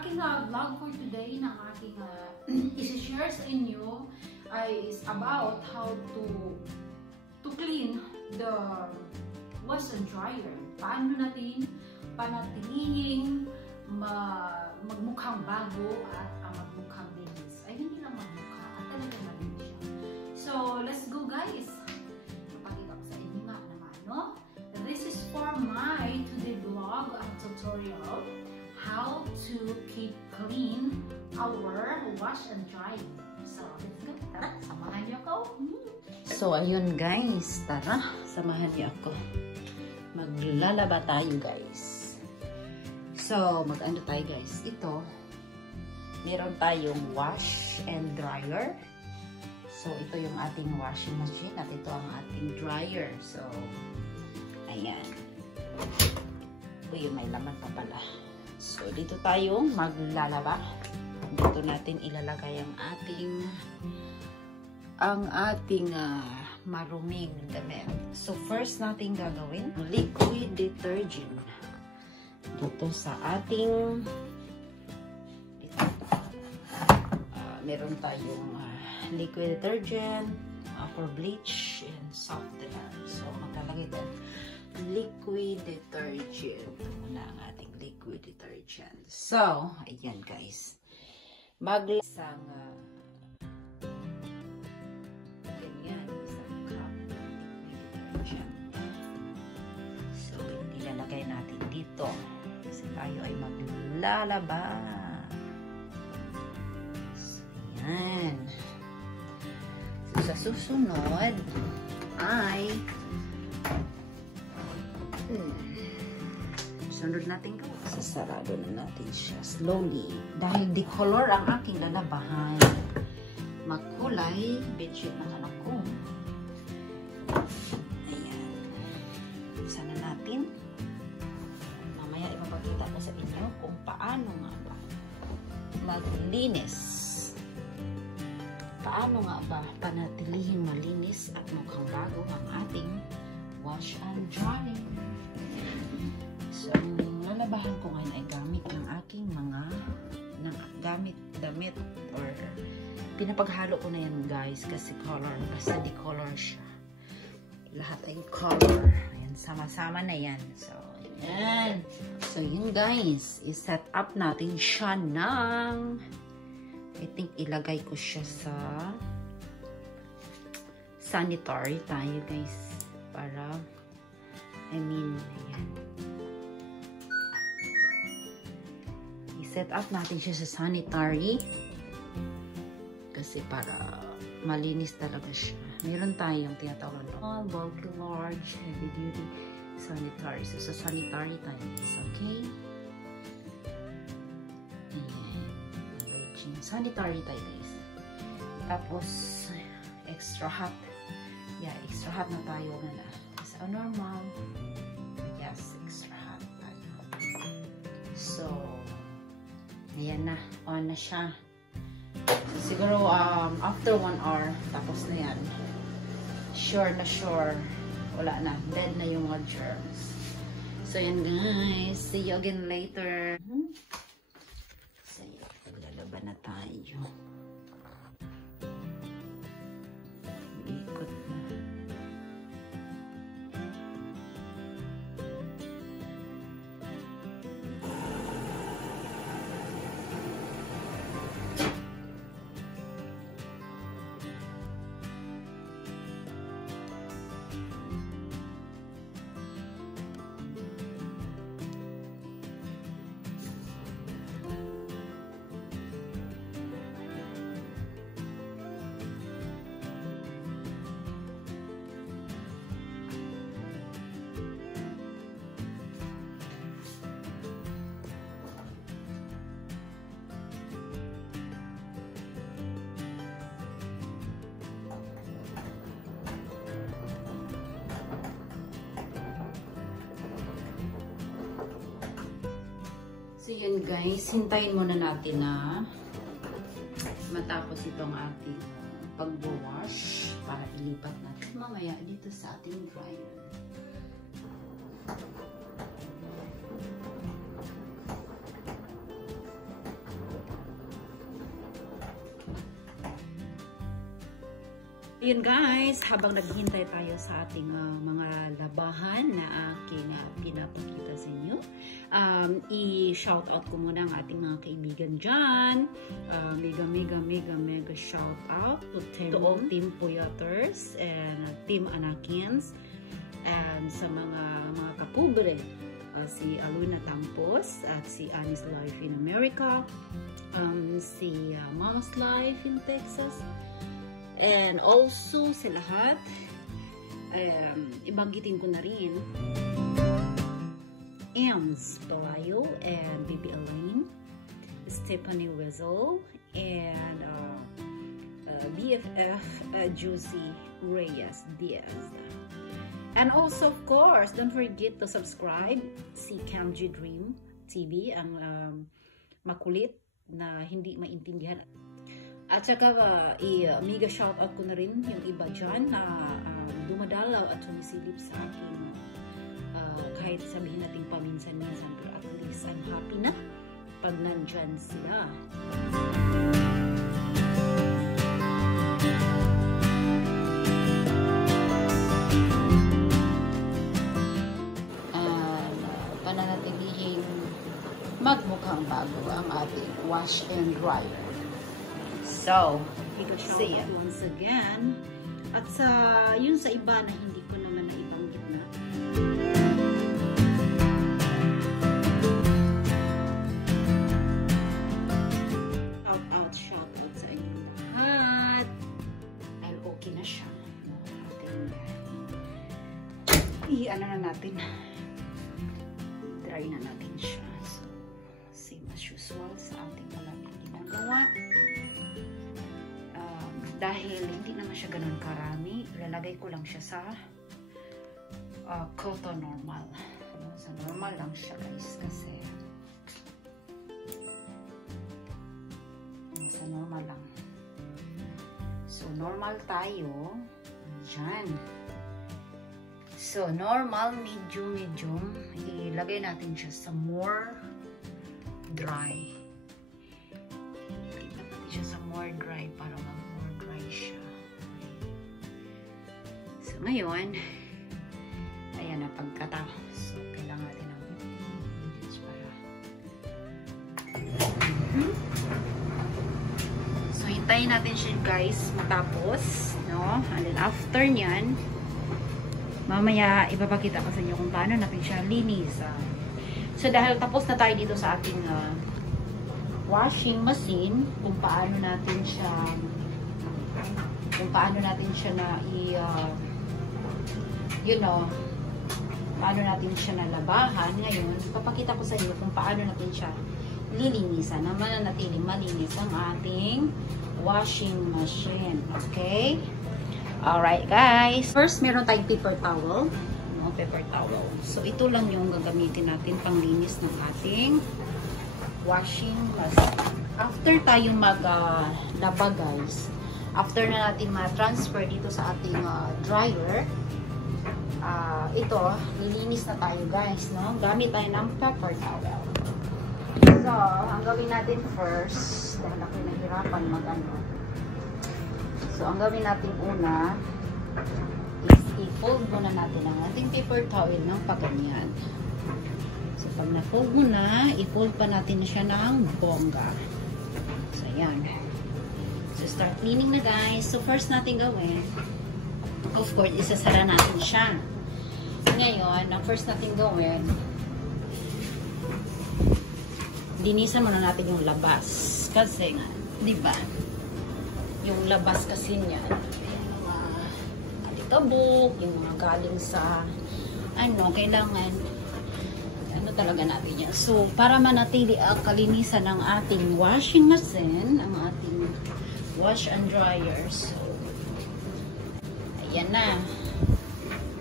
aking vlog for today na aking isi-share sa inyo is about how to clean the wash and dryer. Paano natin panatilihing magmukhang bago at magmukhang linis. Ay, hindi lang magmukha at talaga malinis siya. So, let's go guys! Napakita ko sa inyo nga naman, no? This is for my today vlog tutorial how to keep clean our wash and dry. So, let's go. Tara, samahan niyo ako. So, ayun guys. Tara, samahan niyo ako. Maglalaba tayo guys. So, mag-ano tayo guys. Ito, meron tayong wash and dryer. So, ito yung ating washing machine at ito ang ating dryer. So, ayan. Uy, may laman pa pala. So, dito tayo maglalaba. Dito natin ilalagay ang ating maruming damit. So, first natin gagawin, liquid detergent. Dito sa ating meron tayong liquid detergent for bleach and softener. So, maglalagay tayo liquid detergent. Ito muna ang ating liquid detergent. So, ayan guys. Isang ganyan, isang cup liquid detergent. So, ilalagay natin dito. Kasi tayo ay maglalaba. So, yan. So, sa susunod ay sunod natin ko. Sasarado na natin siya slowly. Dahil decolor ang aking lalabahan. Makulay. Bedsheet ng anak ko. Ayan. Sana natin. Mamaya ipapakita ko sa inyo kung paano nga ba maglinis. Paano nga ba panatilihin malinis at mukhang bago ang ating wash and dry. So, ang lalabahan ko ngayon ay gamit ng aking gamit damit or pinapaghalo ko na yan guys kasi color, basta decolor siya. Lahat ay color. Ayan, sama-sama na yan. So, ayan. So, yun guys, i-set up natin siya ng I think ilagay ko siya sa sanitary tayo guys. Para ayan. I-set up natin siya sa sanitary. Kasi para malinis talaga siya. Meron tayong tinatawag na bulky large, heavy duty sanitary. So, sa sanitary tayo guys. Okay? Ayan. Sanitary tayo guys. Tapos, extra hot. Yeah, extra hot na tayo na. Sa normal. Yes, extra hot tayo. So, ayan na. On na siya. Siguro, after 1 hour, tapos na yan. Sure na sure. Wala na. Dead na yung mga germs. So, yan guys. See you again later. So, yan. Paglalaban na tayo. Ikot na. So yun guys, hintayin muna natin na matapos itong ating pagwawash para ilipat natin mamaya dito sa ating dryer. Yun guys, habang naghihintay tayo sa ating mga labahan na aking pinapakita sa inyo, i-shout out ko muna ang ating mga kaibigan dyan. Mega shout out to Team Puyaters and Team Anakins, and sa mga kakubre, si Aluna Tampos at si Annie's Life in America, si Mom's Life in Texas, and also sa lahat, ibanggitin ko na rin Ems Palayo and Bibi Elaine, Stephanie Wezel, and BFF Josie Reyes Diaz. And also, of course, don't forget to subscribe si Camji Dream TV, ang makulit na hindi maintindihan. At saka, mega shoutout ko na rin yung iba dyan na dumadalaw at sumisilip sa akin. Kahit sabihin natin paminsan-minsan, pero at least I'm happy na pag nandyan sila. Pananatilihing magmukhang bago ang ating wash and dryer. So, see ya once again. At yun sa iba na hindi ko naman naibanggit na. Shout out sa inyong lahat. Dahil okay na siya. I-ano na natin. Try na natin siya. So, same as usual sa ating malamig ginagawa. Dahil hindi naman siya ganun karami, ilalagay ko lang siya sa cotton normal. Sa normal lang siya guys, kasi sa normal lang. So normal tayo dyan. So normal, medium, ilagay natin siya sa more dry. Ilagay natin siya sa more dry para siya. So, ngayon, ayan na pagkatapos. So, kailangan natin ng minutes para. So, hintayin natin siya guys matapos, no? And then, after nyan, mamaya, ipapakita ko sa inyo kung paano natin siya linisan. So, dahil tapos na tayo dito sa ating washing machine, kung paano natin siya na paano natin siya nalabahan. Ngayon, papakita ko sa inyo kung paano natin siya lilinisan na mananatiling malinis ang ating washing machine. Okay? Alright guys. First, meron tayong paper towel. Paper towel. So, ito lang yung gagamitin natin panglinis ng ating washing machine. After tayo maglaba guys, after na natin ma-transfer dito sa ating dryer, ito, lilinis na tayo guys, no? Gamit tayo ng paper towel. So, ang gawin natin first, dahil ako nahirapan mag-ano. So, ang gawin natin una, is i-fold muna natin ang ating paper towel ng paganyan. So, pag na-fold muna, i-fold pa natin siya ng bongga. So, ayan. So, start cleaning na guys. So, first natin gawin, of course, isasara natin siya. Ngayon, ang first natin gawin, linisan muna natin yung labas. Kasi nga, di ba? Yung labas kasi niya, yung mga alikabok, yung mga galing sa, kailangan, talaga natin yan. So, para manatili ang kalinisan ng ating washing machine, ang ating wash and dryer. So, ayan na.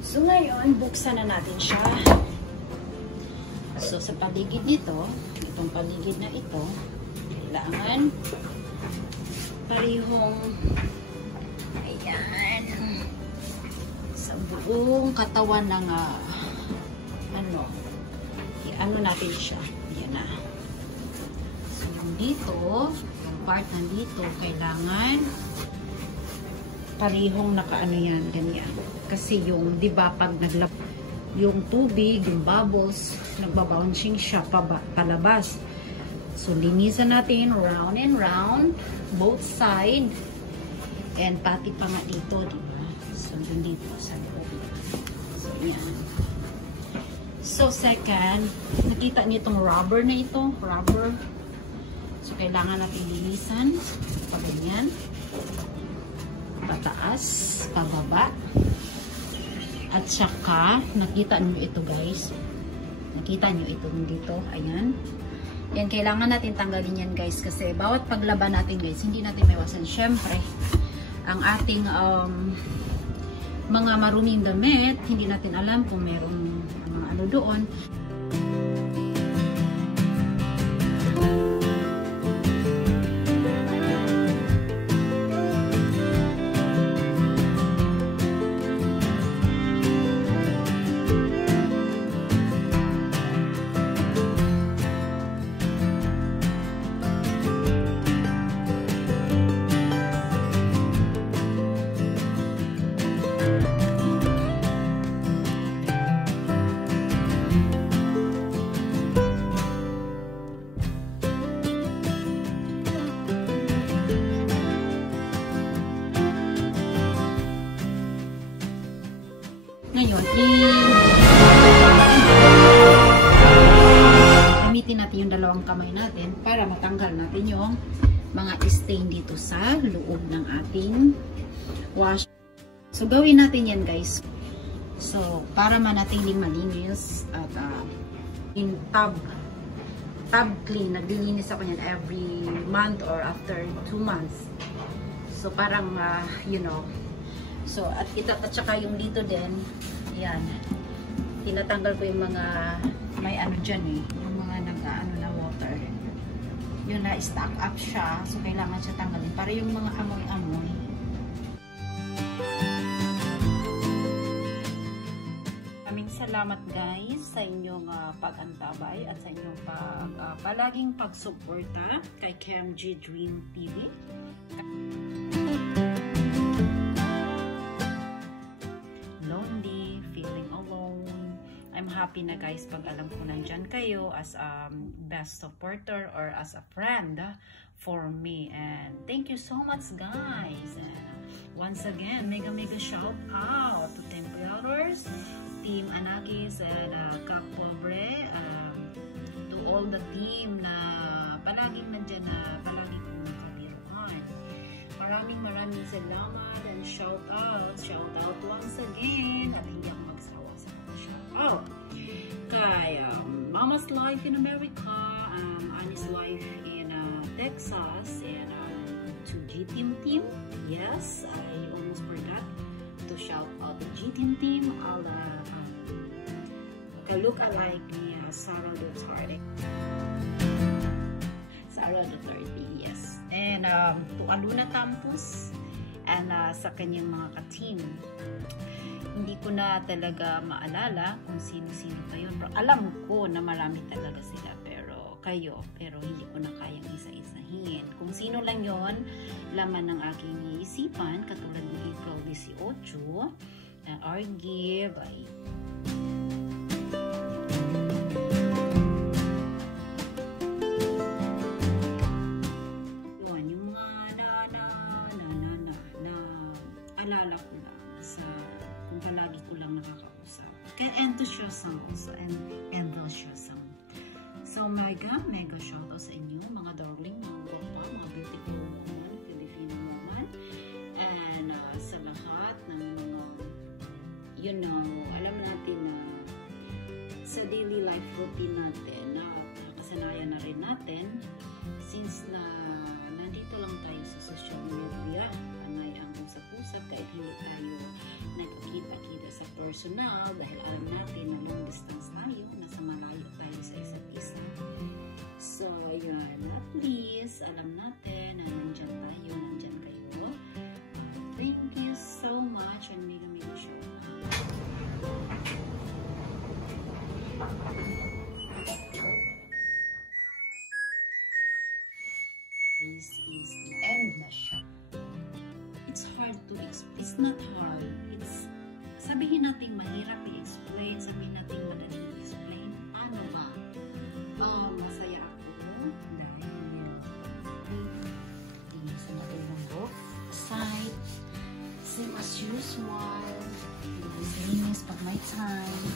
So, ngayon, buksan na natin siya. So, sa paligid nito, itong paligid na ito, kailangan parehong, ayan, sa buong katawan ng, ano natin siya. Ayan na. So, yung dito, yung part na dito, kailangan parehong nakaano yan, ganyan. Kasi yung, di ba, pag naglap yung tubig, yung bubbles, nagbabouncing siya palabas. So, linisan natin round and round, both side. And pati pa nga dito, di ba? So, dito sa loob. So, yan. So, second, nakita niyo itong rubber na ito, rubber. So, kailangan natin linisan. Paganyan. Pataas, pababa. At saka, nakita nyo ito guys. Nakita nyo ito dito. Ayan. Yan, kailangan natin tanggalin yan guys. Kasi bawat paglaban natin guys, hindi natin maiwasan. Syempre, ang ating mga maruming damit, hindi natin alam kung meron mga ano doon. Ngayon, gamitin natin yung dalawang kamay natin para matanggal natin yung mga stain dito sa loob ng ating wash. So, gawin natin yan guys. So, para manatiling malinis at in tub clean, naglilinis ako yan every month or after 2 months. So, parang, you know, so, at saka yung dito din, yan, tinatanggal ko yung mga, may ano dyan eh, yung mga nag-ano na water. Yun na, stack up siya, so kailangan siya tanggalin, para yung mga amoy-amoy. Maraming salamat guys sa inyong pag-antabay at sa inyong palaging pagsuporta kay KMG Dream TV. I'm happy na guys pag alam ko nandyan kayo as a best supporter or as a friend for me, and thank you so much guys. And once again, mega shout out to Team Creators, Team Anakis, and Kap Pobre, to all the team na palaging nandyan, na palaging kumakabiruan. Maraming salamat and shout out once again, at hindi ako magsawa sa shout out kay Mama's Life in America, Annie's Life in Texas, and to G-Team team. Yes, I almost forgot to shout out the G-Team team, all ka-look-alike ni Sarah Duterte. Yes. And to Aluna Campus and sa kanyang mga ka-team. Hindi ko na talaga maalala kung sino-sino kayo. Pero alam ko na marami talaga sila, pero hindi ko na kayang isa-isahin. Kung sino lang yon, laman ng aking isipan, katulad ng April 18, na Argive, ay yung mga alala ko lang sa kung palagi ko lang nakakausap. Enthusiasm also, and enthusiasm. So, mega shout out sa inyo, mga darling, mga guwapa, mga beautiful woman, Filipino woman, and sa lahat ng mga, you know, alam natin na sa daily life routine natin, na kasanayan na rin natin, since na nandito lang tayo sa social media, anay ang usap-usap, kahit hindi tayo nagkikita-kita sa personal, dahil alam natin na long distance tayo, nasa malayo tayo sa isa't isa. So, ayan, at least, alam natin na nandyan tayo, nandyan kayo. Thank you so much, and mega shout out. This is the end na siya. it's hard to explain. It's not hard. It's, sabihin natin mahirap i-explain, sabihin natin madaling i-explain. Ano ba? Masaya ako dahil tingin sa natin ng both side. Same as usual. Linis pag may time.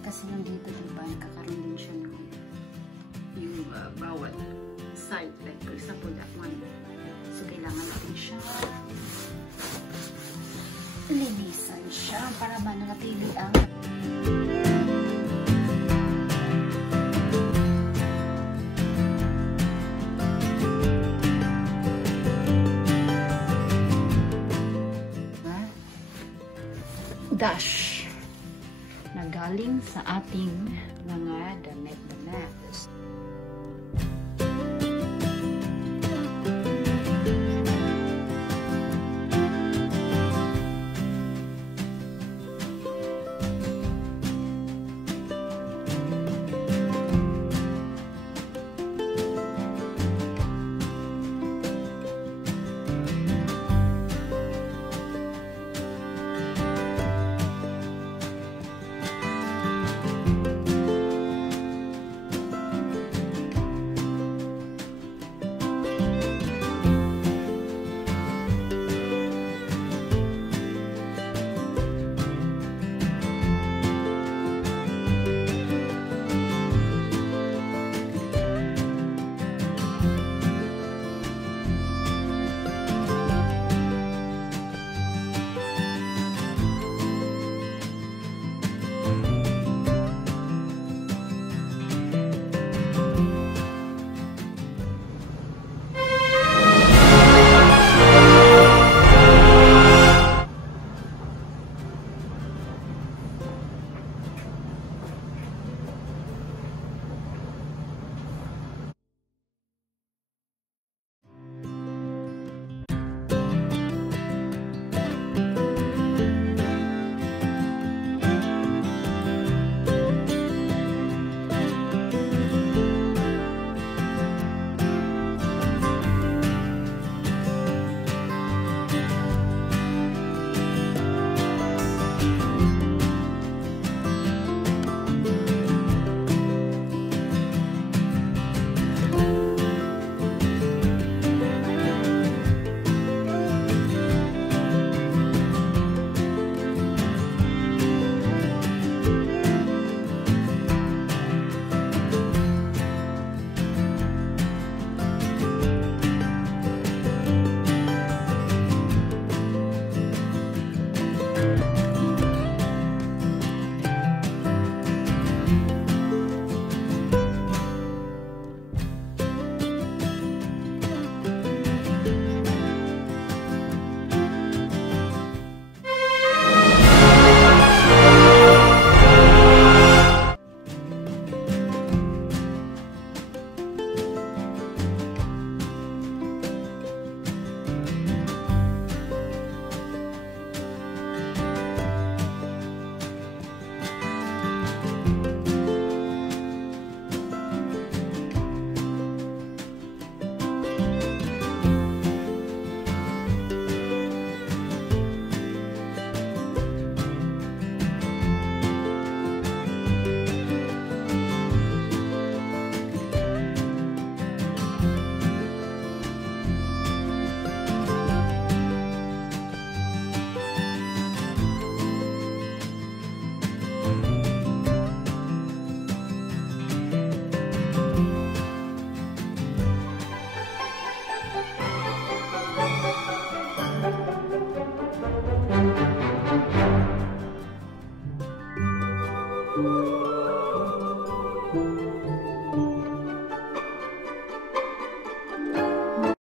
Kasi nandito diba, kakaroon din siya ng yung bawat side. Like for example, that one. So, kailangan natin siya linisan siya para manatili ang dash na galing sa ating mga damit.